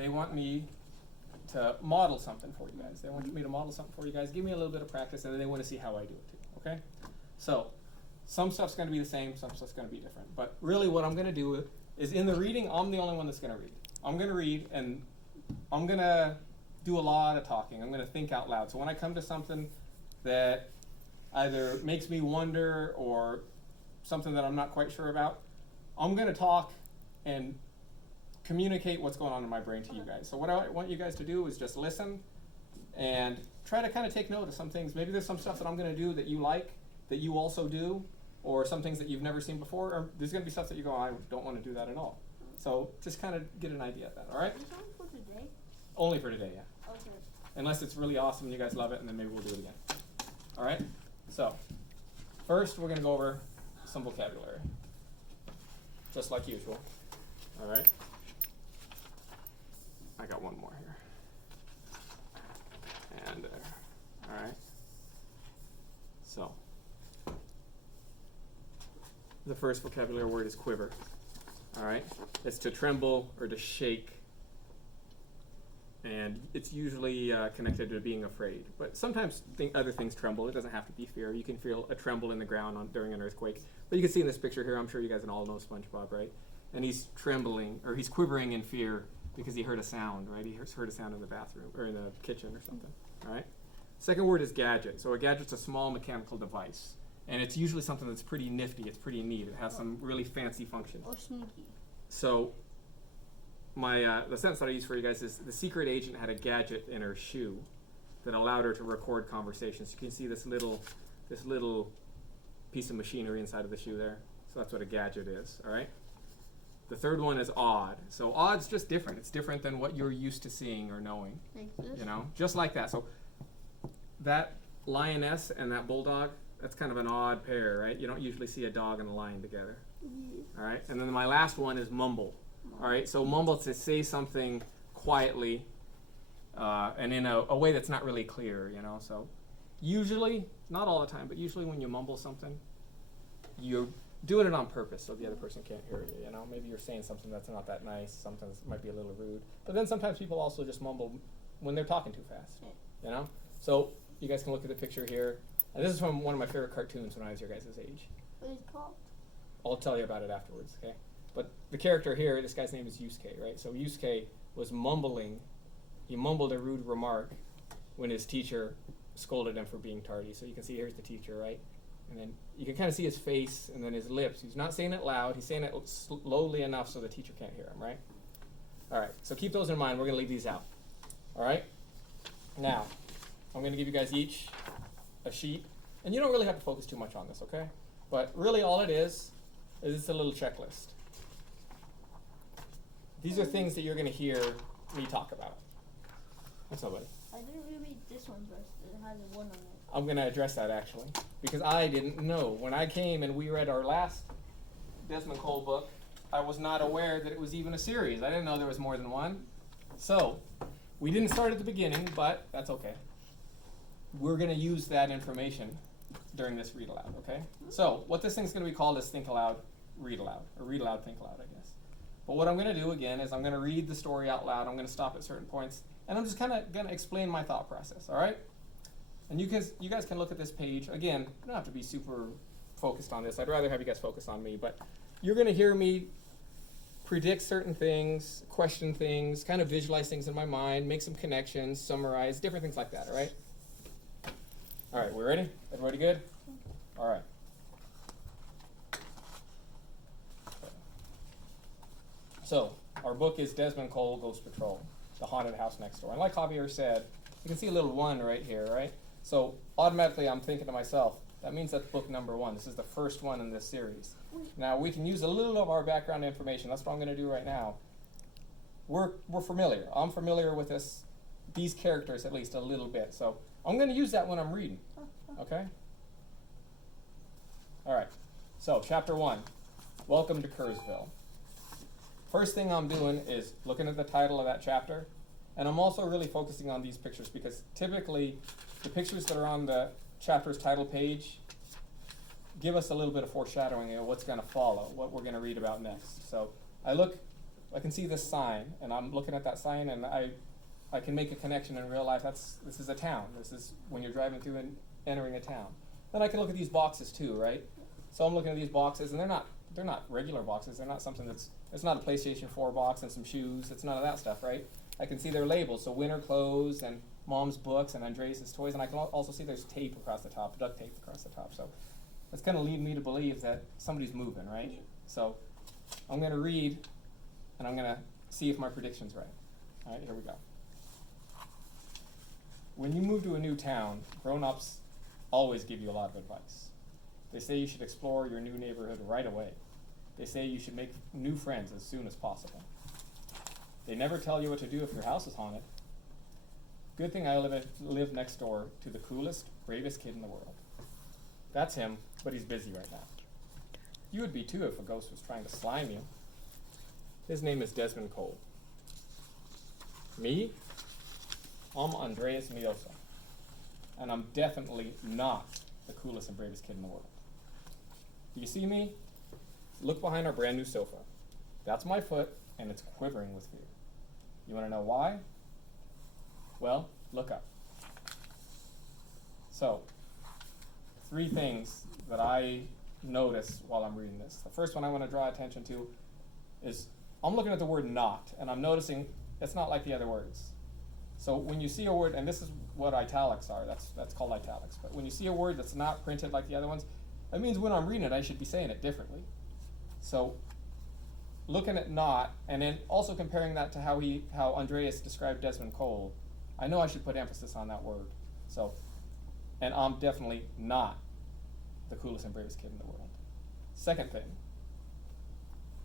they want me to model something for you guys. They want me to model something for you guys, give me a little bit of practice, and then they want to see how I do it too, okay? So, some stuff's going to be the same, some stuff's going to be different. But really what I'm going to do is in the reading, I'm the only one that's going to read. I'm going to read, and I'm going to do a lot of talking. I'm going to think out loud. So when I come to something that either makes me wonder or something that I'm not quite sure about, I'm going to talk and communicate what's going on in my brain to you guys. So what I want you guys to do is just listen and try to kind of take note of some things. Maybe there's some stuff that I'm going to do that you like, that you also do, or some things that you've never seen before, or there's going to be stuff that you go, I don't want to do that at all. So just kind of get an idea of that, all right? Is this only for today? Only for today, yeah. Okay. Unless it's really awesome and you guys love it, and then maybe we'll do it again. All right? So first we're going to go over some vocabulary, just like usual. All right? I got one more here. And there. All right? So the first vocabulary word is quiver. All right? It's to tremble or to shake. And it's usually connected to being afraid. But sometimes other things tremble. It doesn't have to be fear. You can feel a tremble in the ground during an earthquake. But you can see in this picture here, I'm sure you guys all know SpongeBob, right? And he's trembling, or he's quivering in fear because he heard a sound, right? He heard a sound in the bathroom, or in the kitchen or something, all right? Second word is gadget. So a gadget's a small mechanical device. And it's usually something that's pretty nifty. It's pretty neat. It has some really fancy functions. Or sneaky. So the sentence that I use for you guys is, the secret agent had a gadget in her shoe that allowed her to record conversations. You can see this little piece of machinery inside of the shoe there. So that's what a gadget is, all right? The third one is odd. So odd's just different. It's different than what you're used to seeing or knowing. Like this? You know, just like that. So that lioness and that bulldog, that's kind of an odd pair, right? You don't usually see a dog and a lion together. Yeah. All right, and then my last one is mumble. All right, so mumble to say something quietly and in a way that's not really clear, you know. So usually, not all the time, but usually when you mumble something, you're doing it on purpose so the other person can't hear you, you know. Maybe you're saying something that's not that nice, something that might be a little rude. But then sometimes people also just mumble when they're talking too fast, you know. So you guys can look at the picture here. And this is from one of my favorite cartoons when I was your guys' age. What is it called? I'll tell you about it afterwards, okay? But the character here, this guy's name is Yusuke, right? So Yusuke was mumbling. He mumbled a rude remark when his teacher scolded him for being tardy. So you can see here's the teacher, right? And then you can kind of see his face and then his lips. He's not saying it loud. He's saying it slowly enough so the teacher can't hear him, right? All right, so keep those in mind. We're going to leave these out, all right? Now, I'm going to give you guys each a sheet. And you don't really have to focus too much on this, okay? But really all it is it's a little checklist. These are things that you're going to hear me talk about. What's up, buddy? I didn't read this one first. It has a 1 on it. I'm going to address that, actually, because I didn't know. When I came and we read our last Desmond Cole book, I was not aware that it was even a series. I didn't know there was more than one. So we didn't start at the beginning, but that's okay. We're going to use that information during this read aloud, okay? So what this thing's going to be called is think aloud, read aloud, or read aloud, think aloud, I guess. But what I'm going to do, again, is I'm going to read the story out loud. I'm going to stop at certain points, and I'm just kind of going to explain my thought process, all right? And you guys can look at this page. Again, you don't have to be super focused on this. I'd rather have you guys focus on me, but you're going to hear me predict certain things, question things, kind of visualize things in my mind, make some connections, summarize, different things like that, all right? All right, we ready? Everybody good? All right. So, our book is Desmond Cole, Ghost Patrol, The Haunted House Next Door. And like Javier said, you can see a little 1 right here, right? So, automatically I'm thinking to myself, that means that's book number 1. This is the first one in this series. Now, we can use a little of our background information. That's what I'm going to do right now. We're familiar. I'm familiar with these characters at least a little bit. So, I'm going to use that when I'm reading, okay? All right, so chapter 1, Welcome to Kurzville. First thing I'm doing is looking at the title of that chapter, and I'm also really focusing on these pictures because typically the pictures that are on the chapter's title page give us a little bit of foreshadowing of what's going to follow, what we're going to read about next. So I look I can see this sign, and I'm looking at that sign, and I can make a connection and realize this is a town. This is when you're driving through and entering a town. Then I can look at these boxes too, right? So I'm looking at these boxes, and they're not regular boxes. They're not something it's not a PlayStation 4 box and some shoes. It's none of that stuff, right? I can see their labels, so winter clothes and mom's books and Andreas' toys, and I can also see there's tape across the top, duct tape across the top. So that's going to lead me to believe that somebody's moving, right? So I'm going to read, and I'm going to see if my prediction's right. All right, here we go. When you move to a new town, grown-ups always give you a lot of advice. They say you should explore your new neighborhood right away. They say you should make new friends as soon as possible. They never tell you what to do if your house is haunted. Good thing I live next door to the coolest, bravest kid in the world. That's him, but he's busy right now. You would be too if a ghost was trying to slime you. His name is Desmond Cole. Me? I'm Andreas Miosa, and I'm definitely not the coolest and bravest kid in the world. Do you see me? Look behind our brand new sofa. That's my foot, and it's quivering with fear. You want to know why? Well, look up. So, 3 things that I notice while I'm reading this. The first one I want to draw attention to is I'm looking at the word not, and I'm noticing it's not like the other words. So when you see a word, and this is what italics are, that's called italics, but when you see a word that's not printed like the other ones, that means when I'm reading it, I should be saying it differently. So looking at not, and then also comparing that to how Andreas described Desmond Cole, I know I should put emphasis on that word. So, and I'm definitely not the coolest and bravest kid in the world. Second thing,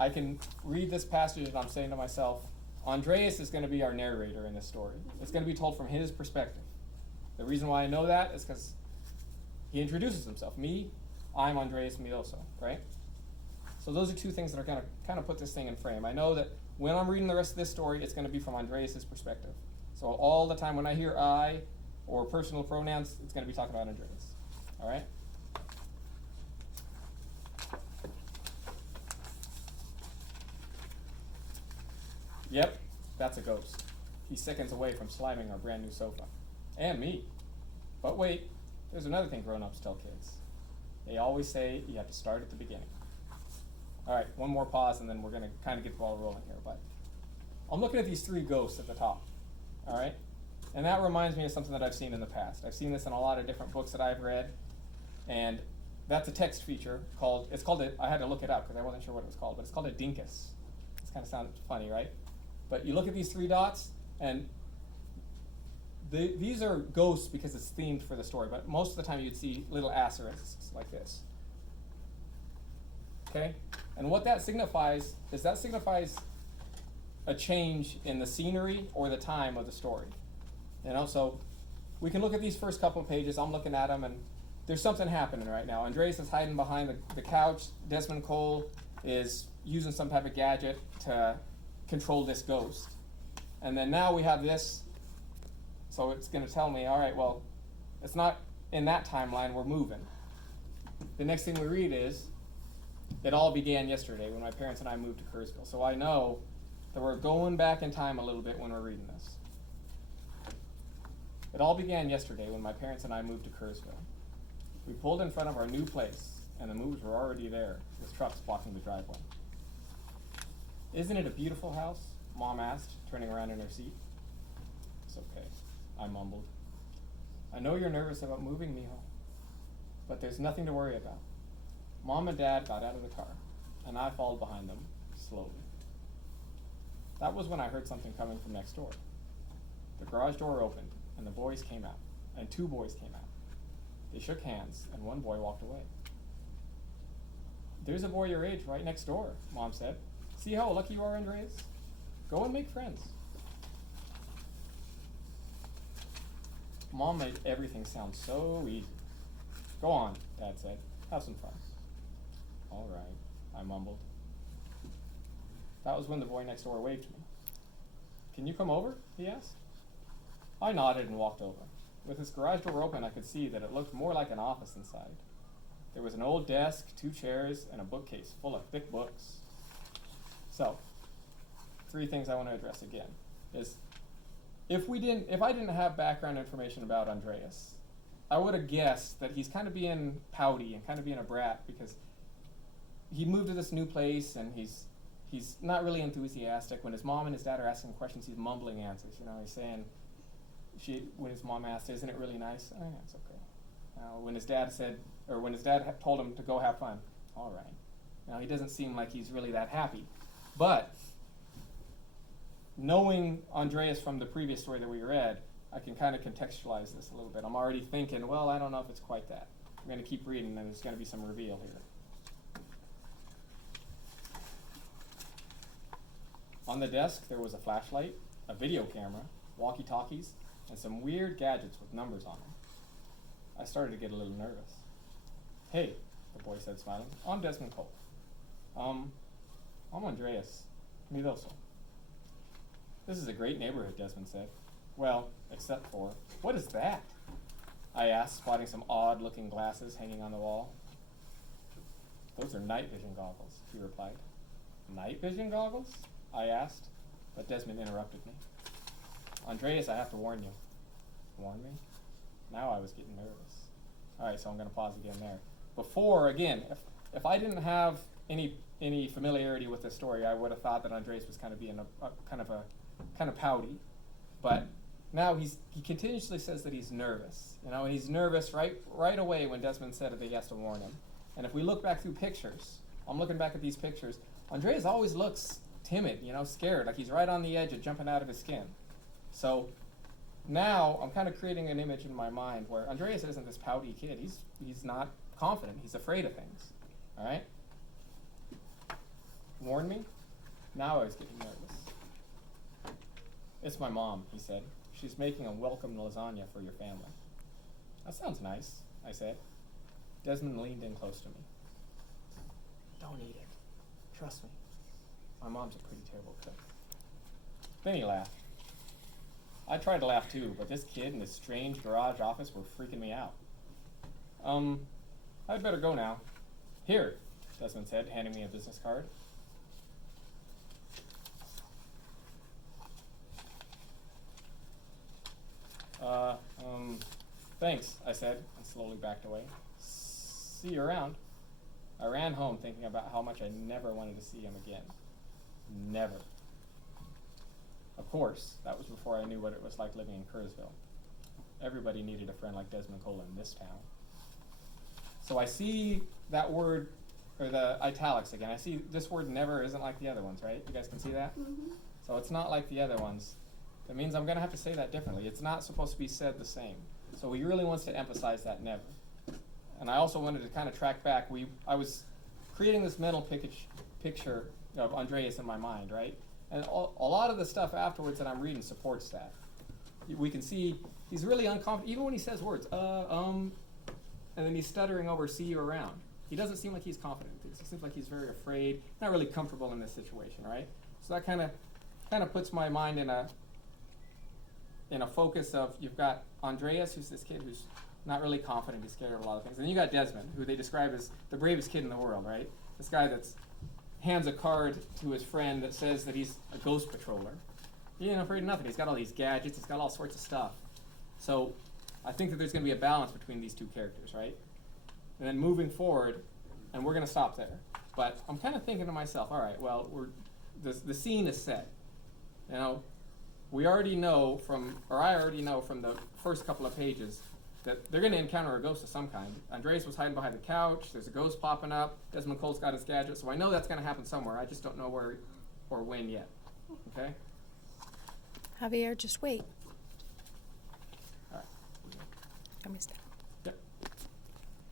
I can read this passage and I'm saying to myself, Andreas is going to be our narrator in this story. It's going to be told from his perspective. The reason why I know that is because he introduces himself. Me, I'm Andreas Miosa, right? So those are 2 things that are going to kind of put this thing in frame. I know that when I'm reading the rest of this story, it's going to be from Andreas' perspective. So all the time when I hear I or personal pronouns, it's going to be talking about Andreas. All right? Yep, that's a ghost. He's seconds away from sliming our brand new sofa. And me. But wait, there's another thing grown-ups tell kids. They always say you have to start at the beginning. All right, one more pause and then we're going to kind of get the ball rolling here. But I'm looking at these 3 ghosts at the top. All right? And that reminds me of something that I've seen in the past. I've seen this in a lot of different books that I've read. And that's a text feature I had to look it up because I wasn't sure what it was called, but it's called a dinkus. This kind of sounds funny, right? But you look at these 3 dots, and these are ghosts because it's themed for the story, but most of the time you'd see little asterisks like this. Okay? And what that signifies is a change in the scenery or the time of the story. You know, so we can look at these first couple of pages. I'm looking at them, and there's something happening right now. Andreas is hiding behind the couch. Desmond Cole is using some type of gadget to control this ghost. And then now we have this, so it's going to tell me, all right, well, it's not in that timeline, we're moving. The next thing we read is, it all began yesterday when my parents and I moved to Kerrsville. So I know that we're going back in time a little bit when we're reading this. It all began yesterday when my parents and I moved to Kerrsville. We pulled in front of our new place, and the movers were already there, with trucks blocking the driveway. Isn't it a beautiful house? Mom asked, turning around in her seat. It's okay, I mumbled. I know you're nervous about moving, Mijo, but there's nothing to worry about. Mom and Dad got out of the car, and I followed behind them, slowly. That was when I heard something coming from next door. The garage door opened, and the boys came out, and 2 boys came out. They shook hands, and one boy walked away. There's a boy your age right next door, Mom said. See how lucky you are, Andreas? Go and make friends. Mom made everything sound so easy. Go on, Dad said. Have some fun. All right, I mumbled. That was when the boy next door waved to me. Can you come over? He asked. I nodded and walked over. With his garage door open, I could see that it looked more like an office inside. There was an old desk, 2 chairs, and a bookcase full of thick books. So, three things I want to address again is if I didn't have background information about Andreas, I would have guessed that he's kind of being pouty and kind of being a brat because he moved to this new place and he's not really enthusiastic. When his mom and his dad are asking questions, he's mumbling answers. You know, he's saying, when his mom asked, "Isn't it really nice?" "Oh, yeah, it's okay." When his dad told him to go have fun, "All right." Now he doesn't seem like he's really that happy, but knowing Andreas from the previous story that we read, I can kind of contextualize this a little bit. I'm already thinking, well, I don't know if it's quite that. I'm going to keep reading, and there's going to be some reveal here. On the desk, there was a flashlight, a video camera, walkie-talkies, and some weird gadgets with numbers on them. I started to get a little nervous. "Hey," the boy said, smiling. "I'm Desmond Cole." I'm Andreas. Midoso." "This is a great neighborhood," Desmond said. "Well, except for, what is that?" I asked, spotting some odd-looking glasses hanging on the wall. "Those are night vision goggles," he replied. "Night vision goggles?" I asked, but Desmond interrupted me. "Andreas, I have to warn you." "Warn me?" Now I was getting nervous. All right, so I'm going to pause again there. Before, again, if I didn't have any familiarity with the story, I would have thought that Andreas was kind of being kind of pouty. But now he continuously says that he's nervous, you know, and he's nervous right away when Desmond said that he has to warn him. And if we look back through pictures, I'm looking back at these pictures, Andreas always looks timid, you know, scared, like he's right on the edge of jumping out of his skin. So now I'm kind of creating an image in my mind where Andreas isn't this pouty kid. He's not confident. He's afraid of things. All right? "Warn me?" Now I was getting nervous. "It's my mom," he said. "She's making a welcome lasagna for your family." "That sounds nice," I said. Desmond leaned in close to me. "Don't eat it. Trust me. My mom's a pretty terrible cook." Then he laughed. I tried to laugh too, but this kid in this strange garage office were freaking me out. "I'd better go now." "Here," Desmond said, handing me a business card. Thanks," I said, and slowly backed away. "See you around." I ran home thinking about how much I never wanted to see him again. Never. Of course, that was before I knew what it was like living in Kerrsville. Everybody needed a friend like Desmond Cole in this town. So I see that word, or the italics again. I see this word "never" isn't like the other ones, right? You guys can see that? Mm-hmm. So it's not like the other ones. That means I'm going to have to say that differently. It's not supposed to be said the same. So he really wants to emphasize that "never." And I also wanted to kind of track back. I was creating this mental picture of Andreas in my mind, right? And a lot of the stuff afterwards that I'm reading supports that. We can see he's really unconfident, even when he says words, and then he's stuttering over "see you around." He doesn't seem like he's confident. He seems like he's very afraid, not really comfortable in this situation, right? So that kind of puts my mind in a focus of, you've got Andreas, who's this kid who's not really confident, he's scared of a lot of things. And then you got Desmond, who they describe as the bravest kid in the world, right? This guy that's hands a card to his friend that says that he's a ghost patroller. He ain't afraid of nothing. He's got all these gadgets, he's got all sorts of stuff. So I think that there's going to be a balance between these two characters, right? And then moving forward, and we're going to stop there. But I'm kind of thinking to myself, all right, well, the scene is set. You know, I already know from the first couple of pages that they're going to encounter a ghost of some kind. Andreas was hiding behind the couch. There's a ghost popping up. Desmond Cole's got his gadget. So I know that's going to happen somewhere. I just don't know where or when yet. Okay? Javier, just wait. All right. Let me stop.